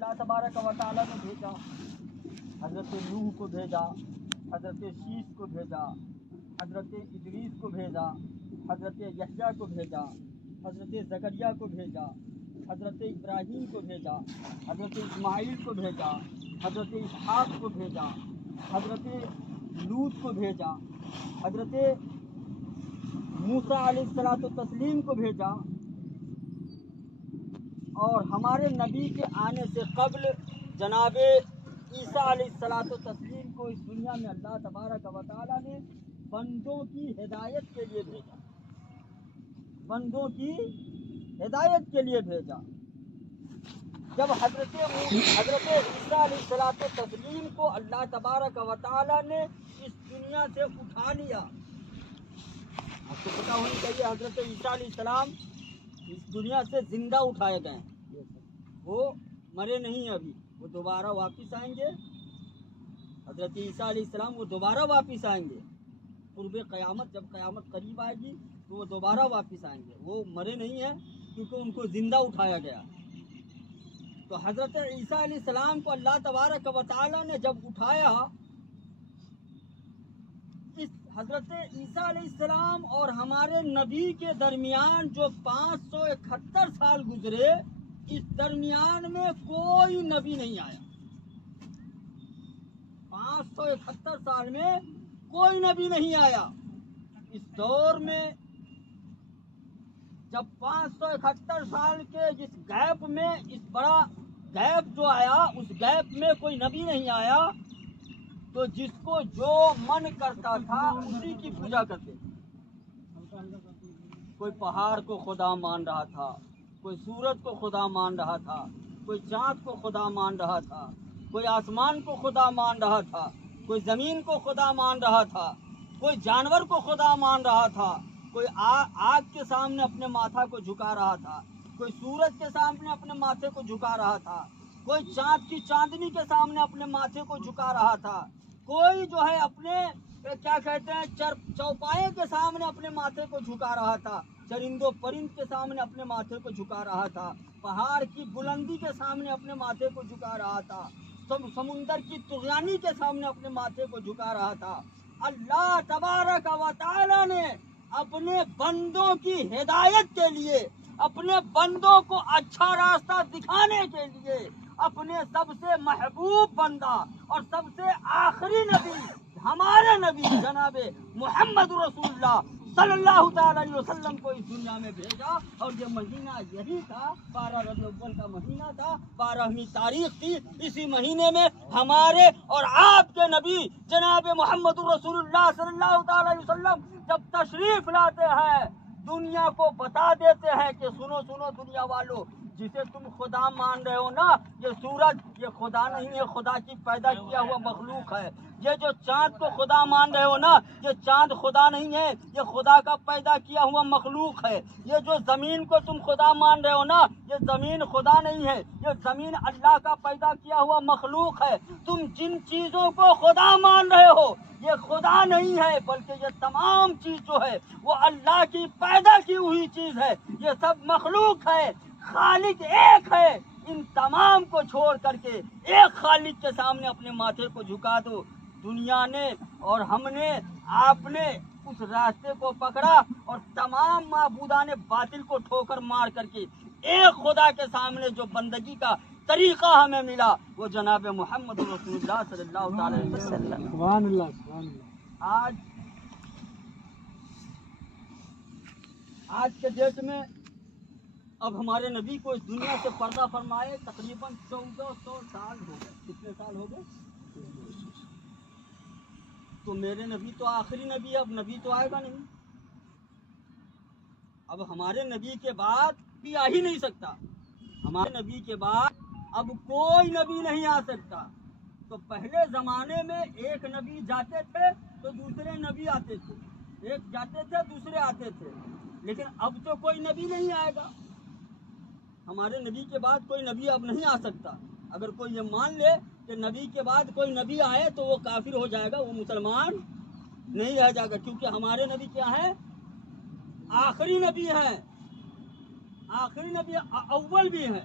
اللہ تبارک و تعالیٰ نے بھیجا، حضرت نوح کو بھیجا، حضرت شیش کو بھیجا، حضرت ادریس کو بھیجا، حضرت یحییٰ کو بھیجا، حضرت زکریا کو بھیجا، حضرت ابراہیم کو بھیجا، حضرت اسماعیل کو بھیجا، حضرت اسحاق کو بھیجا، حضرت لوط کو بھیجا، حضرت موسیٰ علیہ الصلوۃ والتسلیم کو بھیجا، اور ہمارے نبی کے آنے سے قبل جناب عیسیٰ علیہ الصلوۃ والتسلیم کو اس دنیا میں اللہ تبارک و تعالیٰ نے بندوں کی ہدایت کے لیے بھیجا، بندوں کی ہدایت کے لیے بھیجا۔ جب حضرت عیسیٰ علیہ الصلوۃ والتسلیم کو اللہ تبارک و تعالیٰ نے اس دنیا سے اٹھا لیا، آپ کو پتہ ہونی چاہیے حضرت عیسیٰ علیہ السلام اس دنیا سے زندہ اٹھائے گئے ہیں، وہ مرے نہیں ہیں ابھی، وہ دوبارہ واپس آئیں گے۔ حضرت عیسیٰ علیہ السلام وہ دوبارہ واپس آئیں گے قرب قیامت، جب قیامت قریب آئے گی تو وہ دوبارہ واپس آئیں گے، وہ مرے نہیں ہیں کیونکہ ان کو زندہ اٹھایا گیا۔ تو حضرت عیسیٰ علیہ السلام کو اللہ تبارک و تعالیٰ نے جب اٹھایا، اس حضرت عیسیٰ علیہ السلام اور ہمارے نبی کے درمیان جو 571 سال گزرے، اس درمیان میں کوئی نبی نہیں آیا۔ 571 سال میں کوئی نبی نہیں آیا۔ اس دور میں جب 571 سال کے جس گیپ میں اس بڑا گیپ جو آیا، اس گیپ میں کوئی نبی نہیں آیا، تو جس کو جو من کرتا تھا اسی کی پوجا کرتے تھے۔ کوئی پہاڑ کو خدا مان رہا تھا، کوئی سورج کو خدا مان رہا تھا، کوئی چاند کو خدا مان رہا تھا، کوئی آسمان کو خدا مان رہا تھا، کوئی زمین کو خدا مان رہا تھا، کوئی جانور کو خدا مان رہا تھا، کوئی آگ کے سامنے اپنے ماتھا کو جھکا رہا تھا، کوئی سورج کے سامنے اپنے ماتھے کو جھکا رہا تھا، کوئی چاند کی چاندنی کے سامنے اپنے ماتھے کو جھکا رہا تھا، کوئی جو ہے اپنے کیا کہتے ہیں چوپائے کے سامنے اپنے ماتھے کو جھکا رہا تھا، چرند و پرند کے سامنے اپنے ماتھے کو جھکا رہا تھا، پہاڑ کی بلندی کے سامنے اپنے ماتھے کو جھکا رہا تھا، سمندر کی طغیانی کے سامنے اپنے ماتھے کو جھکا رہا تھا۔ اللہ تبارک و تعالی نے اپنے بندوں کی ہدایت کے لیے، اپنے بندوں کو اچھا راستہ دکھانے کے لیے، اپنے سب سے محبوب بندہ اور سب سے آخری نبی ہمارے نبی جناب محمد رسول اللہ صلی اللہ تعالی علیہ وسلم کو اس دنیا میں بھیجا۔ اور یہ مہینہ یہی تھا، 12 ربیع الاول کا مہینہ تھا، 12ویں تاریخ تھی۔ اسی مہینے میں ہمارے اور آپ کے نبی جناب محمد رسول اللہ صلی اللہ تعالی علیہ وسلم جب تشریف لاتے ہیں، دنیا کو بتا دیتے ہیں کہ سنو سنو دنیا والو، جسے تم خدا مان رہے ہو نا، یہ سورج یہ خدا نہیں ہے، خدا کی پیدا کیا ہوا مخلوق ہے۔ یہ جو چاند کو خدا مان رہے ہو نا، یہ چاند خدا نہیں ہے، یہ خدا کا پیدا کیا ہوا مخلوق ہے۔ یہ جو زمین کو تم خدا مان رہے ہو نا، یہ زمین خدا نہیں ہے، یہ زمین اللہ کا پیدا کیا ہوا مخلوق ہے۔ تم جن چیزوں کو خدا مان رہے ہو، یہ خدا نہیں ہے، بلکہ یہ تمام چیز جو ہے وہ اللہ کی پیدا کی ہوئی چیز ہے، یہ سب مخلوق ہے۔ خالق ایک ہے، ان تمام کو چھوڑ کر کے ایک خالق کے سامنے اپنے ماتھے کو جھکا دو۔ دنیا نے اور ہم نے، آپ نے اس راستے کو پکڑا اور تمام معبودان باطل کو ٹھوکر مار کر کے ایک خدا کے سامنے جو بندگی کا طریقہ ہمیں ملا، وہ جناب محمد رسول اللہ صلی اللہ علیہ وسلم۔ سبحان اللہ سبحان اللہ۔ آج کے ڈیٹ میں اب ہمارے نبی کو اس دنیا سے پردہ فرمائے تقریباً 1400 سال ہو گئے۔ کتنے سال ہو گئے؟ تو میرے نبی تو آخری نبی ہے، اب نبی تو آئے گا نہیں، اب ہمارے نبی کے بعد بھی آ ہی نہیں سکتا، ہمارے نبی کے بعد اب کوئی نبی نہیں آ سکتا۔ تو پہلے زمانے میں ایک نبی جاتے تھے تو دوسرے نبی آتے تھے، ایک جاتے تھے دوسرے آتے تھے، لیکن اب تو کوئی نبی نہیں آئے گا، ہمارے نبی کے بعد کوئی نبی اب نہیں آ سکتا۔ اگر کوئی یہ مان لے کہ نبی کے بعد کوئی نبی آئے تو وہ کافر ہو جائے گا، وہ مسلمان نہیں رہ جائے گا، کیونکہ ہمارے نبی کیا ہے؟ آخری نبی ہے، آخری نبی اول بھی ہے۔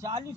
40